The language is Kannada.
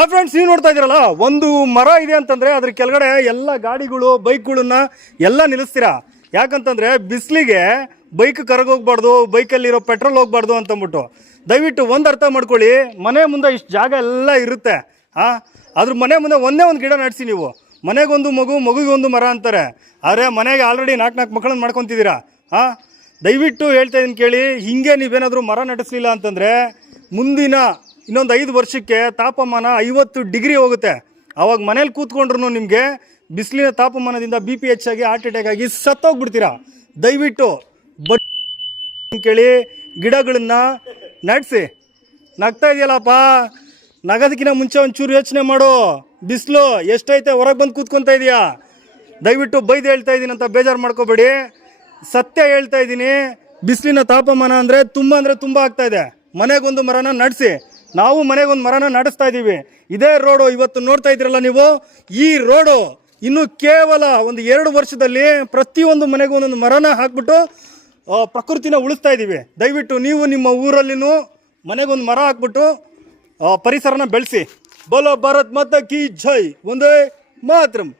ಆ ಫ್ರೆಂಡ್ಸ್, ನೀವು ನೋಡ್ತಾ ಇದ್ದೀರಲ್ಲ, ಒಂದು ಮರ ಇದೆ ಅಂತಂದರೆ ಅದ್ರ ಕೆಳಗಡೆ ಎಲ್ಲ ಗಾಡಿಗಳು ಬೈಕ್ಗಳನ್ನ ಎಲ್ಲ ನಿಲ್ಲಿಸ್ತೀರಾ. ಯಾಕಂತಂದರೆ ಬಿಸಿಲಿಗೆ ಬೈಕ್ ಕರಗೋಗ್ಬಾರ್ದು, ಬೈಕಲ್ಲಿರೋ ಪೆಟ್ರೋಲ್ ಹೋಗ್ಬಾರ್ದು ಅಂತಂದ್ಬಿಟ್ಟು. ದಯವಿಟ್ಟು ಒಂದು ಅರ್ಥ ಮಾಡ್ಕೊಳ್ಳಿ, ಮನೆ ಮುಂದೆ ಇಷ್ಟು ಜಾಗ ಎಲ್ಲ ಇರುತ್ತೆ. ಅದ್ರ ಮನೆ ಮುಂದೆ ಒಂದೇ ಒಂದು ಗಿಡ ನಡೆಸಿ. ನೀವು ಮನೆಗೊಂದು ಮಗು, ಮಗುಗೊಂದು ಮರ ಅಂತಾರೆ. ಆದರೆ ಮನೆಗೆ ಆಲ್ರೆಡಿ 4 ಮಕ್ಕಳನ್ನ ಮಾಡ್ಕೊತಿದ್ದೀರಾ. ದಯವಿಟ್ಟು ಹೇಳ್ತಾ ಇದ್ದೀನಿ ಕೇಳಿ, ಹೀಗೆ ನೀವೇನಾದರೂ ಮರ ನಡೆಸಲಿಲ್ಲ ಅಂತಂದರೆ ಮುಂದಿನ ಇನ್ನೊಂದು 5 ವರ್ಷಕ್ಕೆ ತಾಪಮಾನ 50 ಡಿಗ್ರಿ ಹೋಗುತ್ತೆ. ಆವಾಗ ಮನೇಲಿ ಕೂತ್ಕೊಂಡ್ರು ನಿಮಗೆ ಬಿಸಿಲಿನ ತಾಪಮಾನದಿಂದ BP ಹೆಚ್ಚಾಗಿ ಹಾರ್ಟ್ ಅಟ್ಯಾಕ್ ಆಗಿ ಸತ್ತೋಗ್ಬಿಡ್ತೀರಾ. ದಯವಿಟ್ಟು ಕೇಳಿ, ಗಿಡಗಳನ್ನ ನಡೆಸಿ. ನಗ್ತಾ ಇದೆಯಲ್ಲಪ್ಪ, ನಗೋದಕ್ಕಿಂತ ಮುಂಚೆ ಒಂಚೂರು ಯೋಚನೆ ಮಾಡು. ಬಿಸಿಲು ಎಷ್ಟೈತೆ, ಹೊರಗೆ ಬಂದು ಕೂತ್ಕೊತಾ ಇದೆಯಾ? ದಯವಿಟ್ಟು ಬೈದು ಹೇಳ್ತಾ ಇದ್ದೀನಿ ಅಂತ ಬೇಜಾರು ಮಾಡ್ಕೋಬೇಡಿ. ಸತ್ಯ ಹೇಳ್ತಾ ಇದ್ದೀನಿ. ಬಿಸಿಲಿನ ತಾಪಮಾನ ಅಂದರೆ ತುಂಬ ಆಗ್ತಾ ಇದೆ. ಮನೆಗೊಂದು ಮರನ ನಡೆಸಿ. ನಾವು ಮನೆಗೊಂದು ಮರನ ನಡೆಸ್ತಾ ಇದ್ದೀವಿ. ಇದೇ ರೋಡು ಇವತ್ತು ನೋಡ್ತಾ ಇದ್ದೀರಲ್ಲ ನೀವು, ಈ ರೋಡು ಇನ್ನು ಕೇವಲ ಒಂದು 2 ವರ್ಷದಲ್ಲಿ ಪ್ರತಿಯೊಂದು ಮನೆಗೂ ಒಂದೊಂದು ಮರನ ಹಾಕ್ಬಿಟ್ಟು ಪ್ರಕೃತಿನ ಉಳಿಸ್ತಾ ಇದ್ದೀವಿ. ದಯವಿಟ್ಟು ನೀವು ನಿಮ್ಮ ಊರಲ್ಲಿನೂ ಮನೆಗೊಂದು ಮರ ಹಾಕ್ಬಿಟ್ಟು ಪರಿಸರನ ಬೆಳೆಸಿ. ಬೋಲೋ ಭಾರತ್ ಮಾತಾ ಕಿ ಜೈ, ಒಂದೇ ಮಾತರಂ.